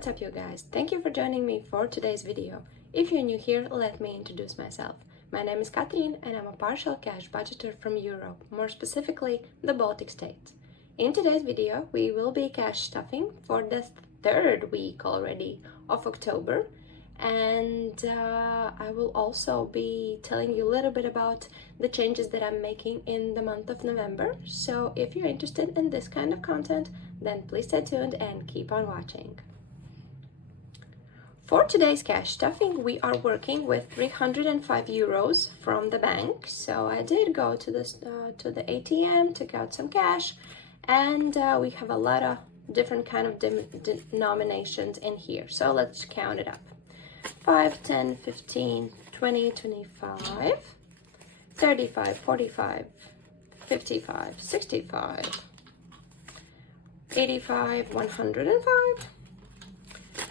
What's up, you guys? Thank you for joining me for today's video. If you're new here, let me introduce myself. My name is Catherine and I'm a partial cash budgeter from Europe, more specifically the Baltic States. In today's video, we will be cash stuffing for the third week already of October, and I will also be telling you a little bit about the changes that I'm making in the month of November. So if you're interested in this kind of content, then please stay tuned and keep on watching. For today's cash stuffing, we are working with 305 euros from the bank. So I did go to the ATM, took out some cash, and we have a lot of different kind of denominations in here. So let's count it up. 5, 10, 15, 20, 25, 35, 45, 55, 65, 85, 105,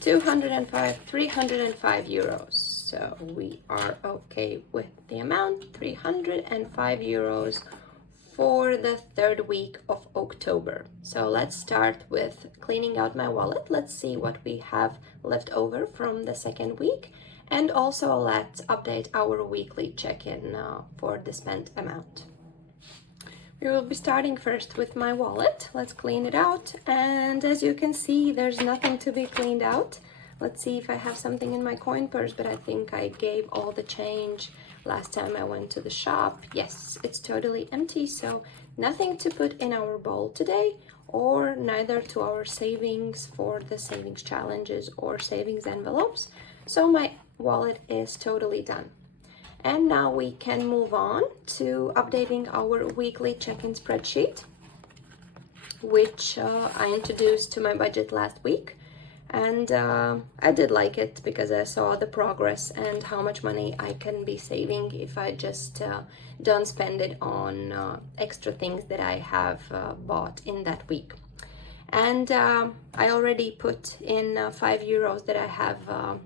205, 305 euros. So we are okay with the amount, 305 euros for the third week of October. So let's start with cleaning out my wallet. Let's see what we have left over from the second week, and also let's update our weekly check-in for the spent amount. We will be starting first with my wallet. Let's clean it out, and as you can see, there's nothing to be cleaned out. Let's see if I have something in my coin purse, but I think I gave all the change last time I went to the shop. Yes, it's totally empty, so nothing to put in our bowl today, or neither to our savings for the savings challenges or savings envelopes. So my wallet is totally done. And now we can move on to updating our weekly check-in spreadsheet, which I introduced to my budget last week. And I did like it because I saw the progress and how much money I can be saving if I just don't spend it on extra things that I have bought in that week. And I already put in 5 euros that I have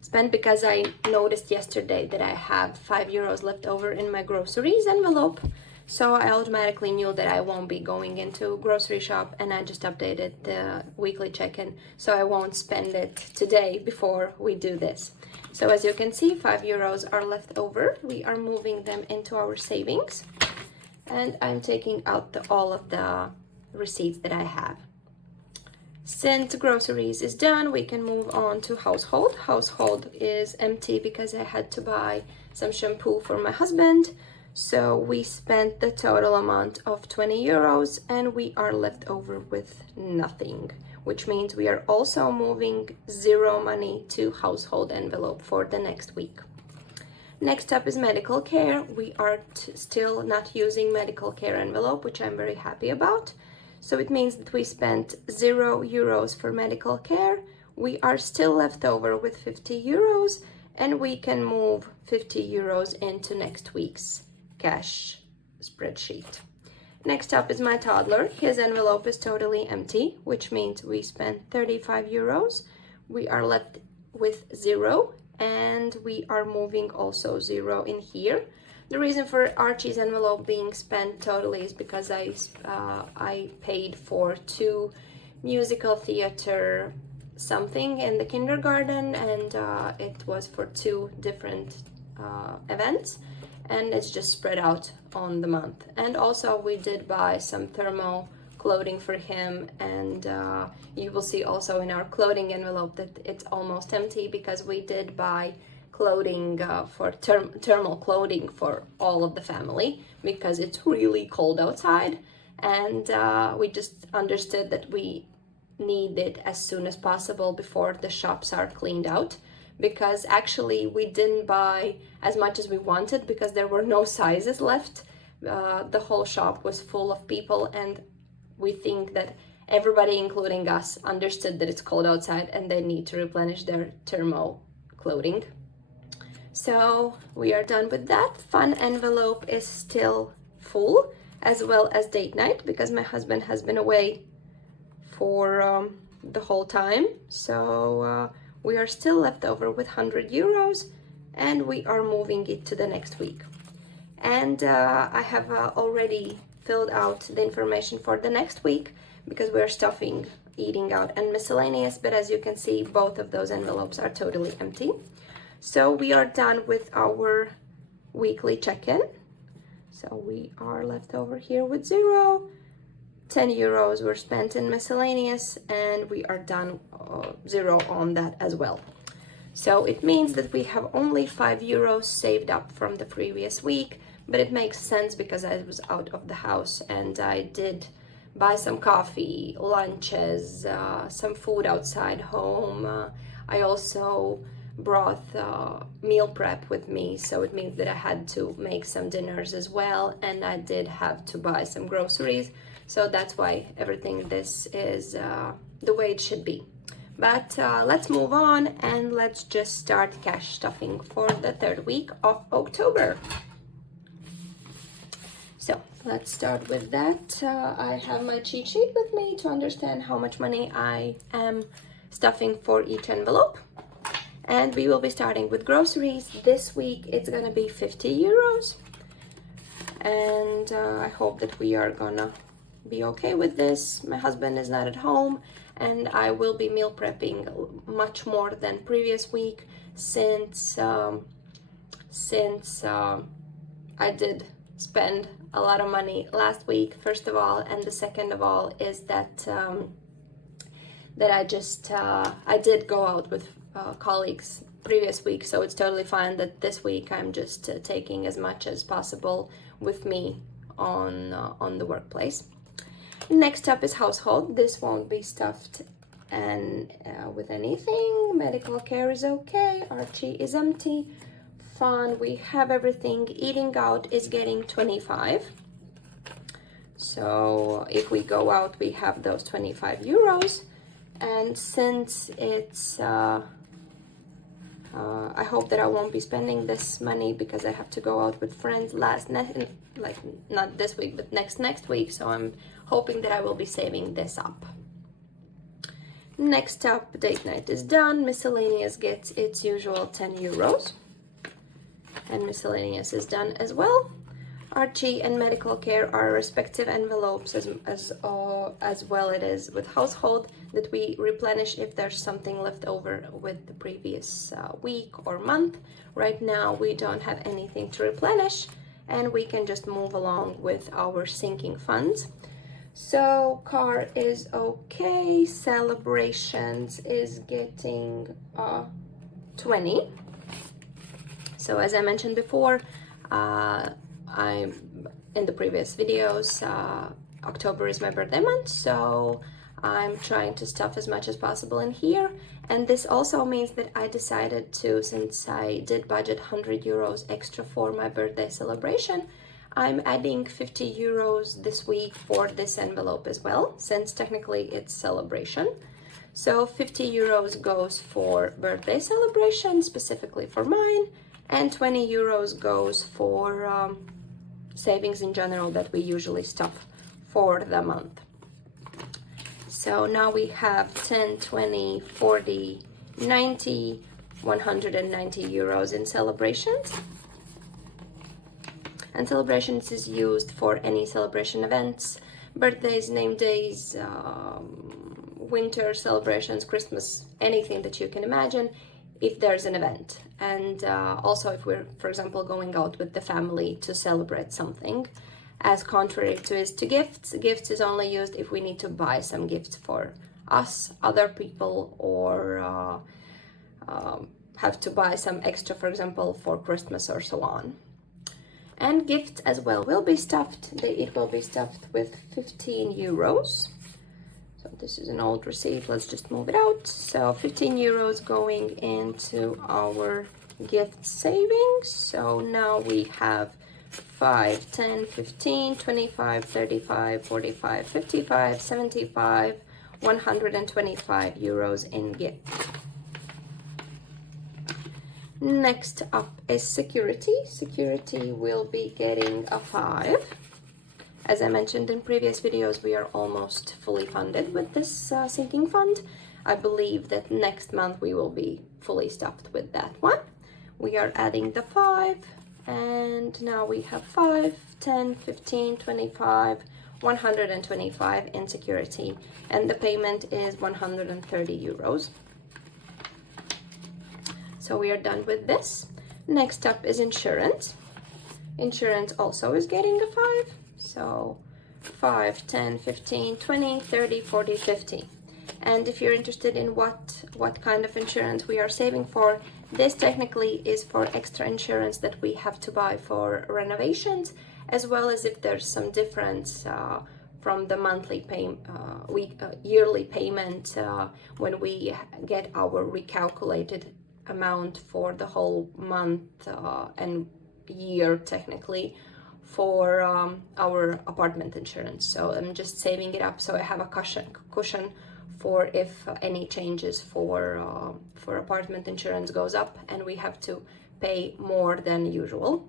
spent because I noticed yesterday that I have 5 euros left over in my groceries envelope. So I automatically knew that I won't be going into a grocery shop, and I just updated the weekly check-in so I won't spend it today before we do this. So as you can see, 5 euros are left over. We are moving them into our savings, and I'm taking out all of the receipts that I have. Since groceries is done, we can move on to household. Household is empty because I had to buy some shampoo for my husband. So we spent the total amount of 20 euros and we are left over with nothing, which means we are also moving 0 money to household envelope for the next week. Next up is medical care. We are still not using medical care envelope, which I'm very happy about. So it means that we spent 0 euros for medical care. We are still left over with 50 euros and we can move 50 euros into next week's cash spreadsheet. Next up is my toddler. His envelope is totally empty, which means we spent 35 euros. We are left with 0 and we are moving also 0 in here. The reason for Archie's envelope being spent totally is because I paid for 2 musical theater something in the kindergarten, and it was for 2 different events, and it's just spread out on the month. And also we did buy some thermal clothing for him, and you will see also in our clothing envelope that it's almost empty because we did buy clothing for thermal clothing for all of the family because it's really cold outside, and we just understood that we need it as soon as possible before the shops are cleaned out, because actually we didn't buy as much as we wanted because there were no sizes left. The whole shop was full of people, and we think that everybody, including us, understood that it's cold outside and they need to replenish their thermal clothing. So we are done with that. Fun envelope is still full, as well as date night, because my husband has been away for the whole time. So we are still left over with 100 euros and we are moving it to the next week. And I have already filled out the information for the next week because we're stuffing eating out and miscellaneous, but as you can see, both of those envelopes are totally empty. So we are done with our weekly check-in. So we are left over here with 0. 10 euros were spent in miscellaneous, and we are done 0 on that as well. So it means that we have only 5 euros saved up from the previous week, but it makes sense because I was out of the house and I did buy some coffee, lunches, some food outside home. I also brought meal prep with me, so it means that I had to make some dinners as well, and I did have to buy some groceries. So that's why everything this is the way it should be. But let's move on and let's just start cash stuffing for the 3rd week of October. So let's start with that. I have my cheat sheet with me to understand how much money I am stuffing for each envelope. And we will be starting with groceries. This week it's gonna be 50 euros. And I hope that we are gonna be okay with this. My husband is not at home, and I will be meal prepping much more than previous week since I did spend a lot of money last week, first of all, and the second of all is that I did go out with colleagues previous week, so it's totally fine that this week I'm just taking as much as possible with me on the workplace. Next up is household. This won't be stuffed and with anything. Medical care is okay. Archie is empty. Fun, we have everything. Eating out is getting 25. So if we go out, we have those 25 euros. And since it's I hope that I won't be spending this money because I have to go out with friends not this week, but next week. So I'm hoping that I will be saving this up. Next up, date night is done. Miscellaneous gets its usual 10 euros. And miscellaneous is done as well. Archie and medical care are respective envelopes as well it is with household, that we replenish if there's something left over with the previous week or month. Right now we don't have anything to replenish, and we can just move along with our sinking funds. So car is okay. Celebrations is getting 20. So as I mentioned before, I'm in the previous videos, October is my birthday month, so I'm trying to stuff as much as possible in here. And this also means that I decided to, since I did budget 100 euros extra for my birthday celebration, I'm adding 50 euros this week for this envelope as well, since technically it's celebration. So 50 euros goes for birthday celebration, specifically for mine, and 20 euros goes for savings in general that we usually stuff for the month. So now we have 10, 20, 40, 90, 190 euros in celebrations. And celebrations is used for any celebration events, birthdays, name days, winter celebrations, Christmas, anything that you can imagine if there's an event. And also if we're, for example, going out with the family to celebrate something. As contrary to gifts, gifts is only used if we need to buy some gifts for us, other people, or have to buy some extra, for example, for Christmas or so on. And gifts as well will be stuffed. It will be stuffed with 15 euros. So this is an old receipt. Let's just move it out. So 15 euros going into our gift savings. So now we have 5, 10, 15, 25, 35, 45, 55, 75, 125 euros in gifts. Next up is security. Security will be getting a 5. As I mentioned in previous videos, we are almost fully funded with this sinking fund. I believe that next month we will be fully stuffed with that one. We are adding the 5, and now we have 5, 10, 15, 25, 125 in security, and the payment is 130 euros. So we are done with this. Next up is insurance. Insurance also is getting a 5. So 5, 10, 15, 20, 30, 40, 50. And if you're interested in what kind of insurance we are saving for, this technically is for extra insurance that we have to buy for renovations, as well as if there's some difference from the monthly yearly payment when we get our recalculated amount for the whole month and year technically for our apartment insurance. So I'm just saving it up so I have a cushion for if any changes for apartment insurance goes up and we have to pay more than usual.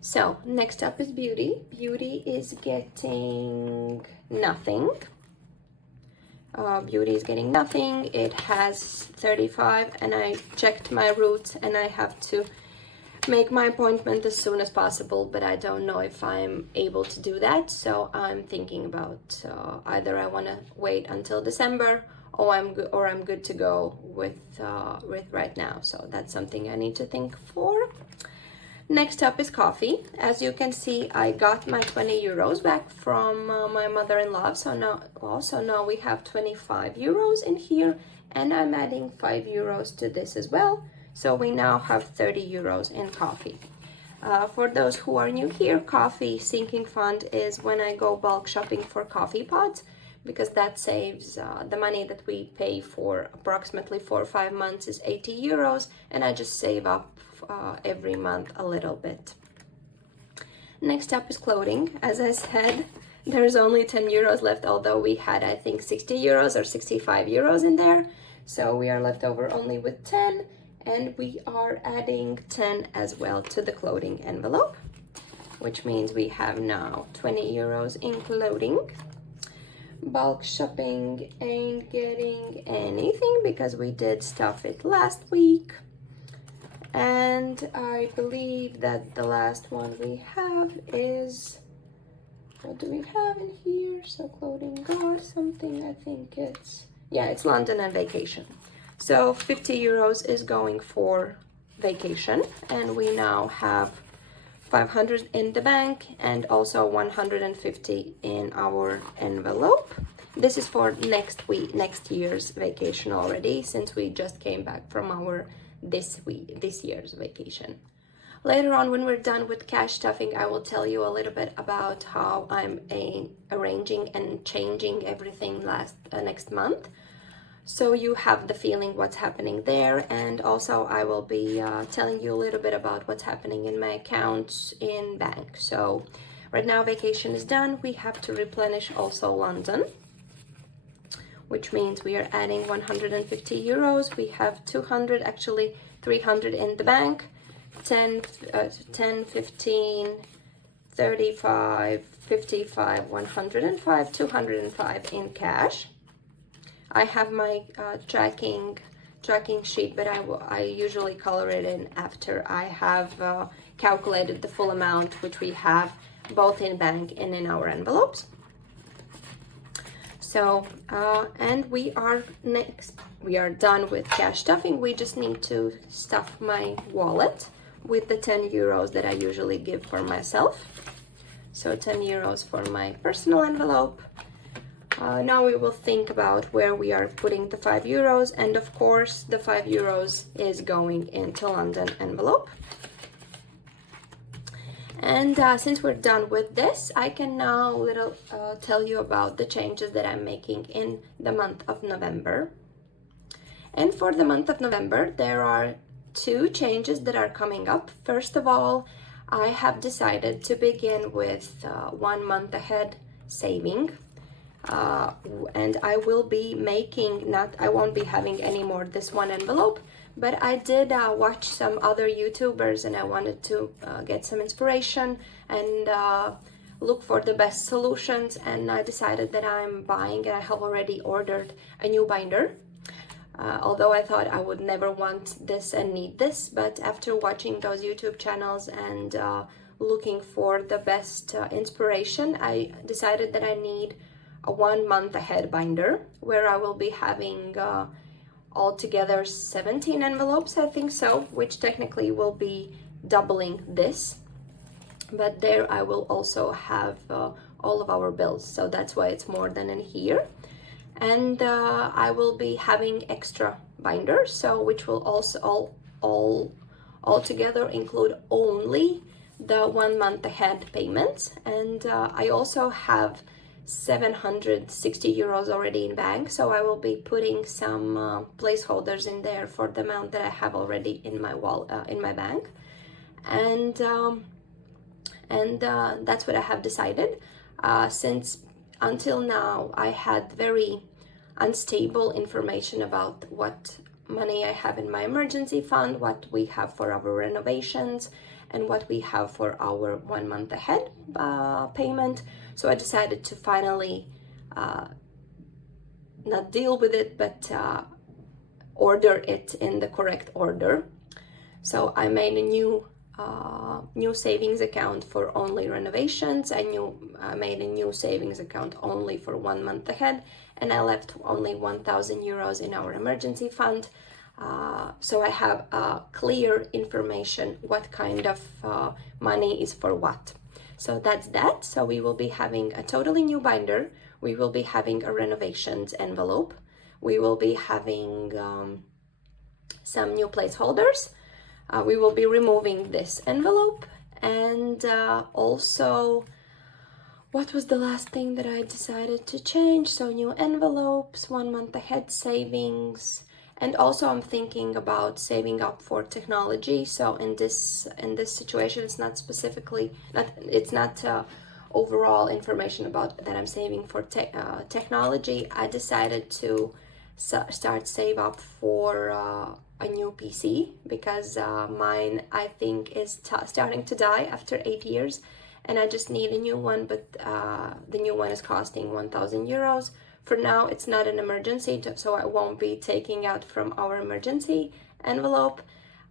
So next up is beauty. Beauty is getting nothing. Beauty is getting nothing. It has 35, and I checked my route and I have to make my appointment as soon as possible, but I don't know if I'm able to do that. So I'm thinking about either I want to wait until December, or I'm good to go with right now. So that's something I need to think for. Next up is coffee. As you can see, I got my 20 euros back from my mother-in-law. So now we have 25 euros in here, and I'm adding 5 euros to this as well. So we now have 30 euros in coffee. For those who are new here, coffee sinking fund is when I go bulk shopping for coffee pots, because that saves the money that we pay for approximately 4 or 5 months is 80 euros, and I just save up every month a little bit. Next up is clothing. As I said, there's only 10 euros left, although we had, I think, 60 euros or 65 euros in there. So we are left over only with 10. And we are adding 10 as well to the clothing envelope, which means we have now 20 euros in clothing. Bulk shopping ain't getting anything because we did stuff it last week. And I believe that the last one we have is, what do we have in here? So clothing got something, I think it's London and vacation. So 50 euros is going for vacation, and we now have 500 in the bank and also 150 in our envelope. This is for next year's vacation already, since we just came back from our this year's vacation. Later on, when we're done with cash stuffing, I will tell you a little bit about how I'm arranging and changing everything next month. So you have the feeling what's happening there, and also I will be telling you a little bit about what's happening in my accounts in bank. So right now vacation is done. We have to replenish also London, which means we are adding 150 euros. We have 200, actually 300 in the bank, 10, 15, 35, 55, 105, 205 in cash. I have my tracking sheet, but I usually color it in after I have calculated the full amount, which we have both in bank and in our envelopes. So, and we are done with cash stuffing. We just need to stuff my wallet with the 10 euros that I usually give for myself. So 10 euros for my personal envelope. Now we will think about where we are putting the 5 euros, and of course the 5 euros is going into London envelope. And since we're done with this, I can now tell you about the changes that I'm making in the month of November. And for the month of November, there are 2 changes that are coming up. First of all, I have decided to begin with 1 month ahead saving. And I will be making, I won't be having any more this one envelope, but I did watch some other YouTubers, and I wanted to get some inspiration and look for the best solutions, and I decided that I'm buying, and I have already ordered a new binder. Although I thought I would never want this and need this, but after watching those YouTube channels and looking for the best inspiration, I decided that I need a 1 month ahead binder where I will be having altogether 17 envelopes, I think so, which technically will be doubling this. But there I will also have all of our bills, so that's why it's more than in here. And I will be having extra binders, so which will also all together include only the 1 month ahead payments. And I also have 760 euros already in bank, so I will be putting some placeholders in there for the amount that I have already in my in my bank. And that's what I have decided. Since until now I had very unstable information about what money I have in my emergency fund, what we have for our renovations, and what we have for our 1 month ahead payment. So I decided to finally not deal with it, but order it in the correct order. So I made a new savings account for only renovations. I made a new savings account only for 1 month ahead, and I left only 1,000 euros in our emergency fund. So I have clear information what kind of money is for what. So that's that. So we will be having a totally new binder. We will be having a renovations envelope. We will be having some new placeholders. We will be removing this envelope, and also, what was the last thing that I decided to change? So new envelopes, 1 month ahead savings, and also I'm thinking about saving up for technology. So in this situation, it's not specifically, it's not overall information about that I'm saving for technology. I decided to start save up for a new PC, because mine, I think, is starting to die after 8 years, and I just need a new one, but the new one is costing 1,000 euros. For now, it's not an emergency, so I won't be taking out from our emergency envelope.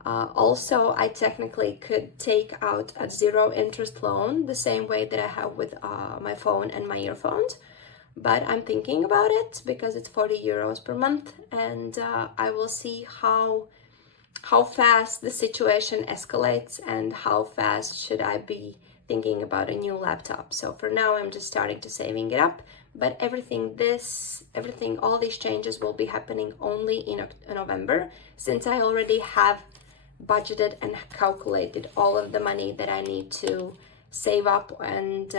Also, I technically could take out a 0 interest loan, the same way that I have with my phone and my earphones. But I'm thinking about it because it's 40 euros per month, and I will see how fast the situation escalates and how fast should I be thinking about a new laptop. So for now, I'm just starting to saving it up, but all these changes will be happening only in November, since I already have budgeted and calculated all of the money that I need to save up and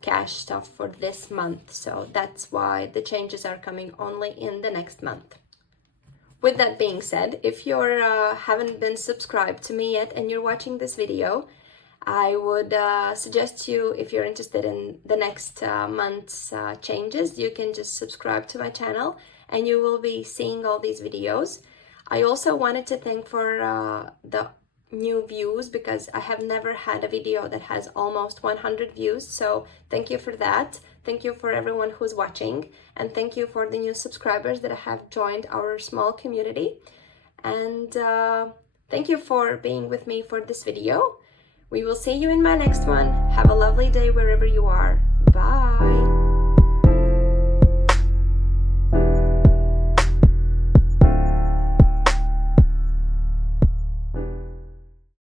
cash stuff for this month. So that's why the changes are coming only in the next month. With that being said, if you haven't been subscribed to me yet and you're watching this video, I would suggest you, if you're interested in the next month's changes, you can just subscribe to my channel and you will be seeing all these videos. I also wanted to thank for the new views, because I have never had a video that has almost 100 views. So thank you for that. Thank you for everyone who's watching, and thank you for the new subscribers that have joined our small community. And thank you for being with me for this video. We will see you in my next one. Have a lovely day wherever you are. Bye.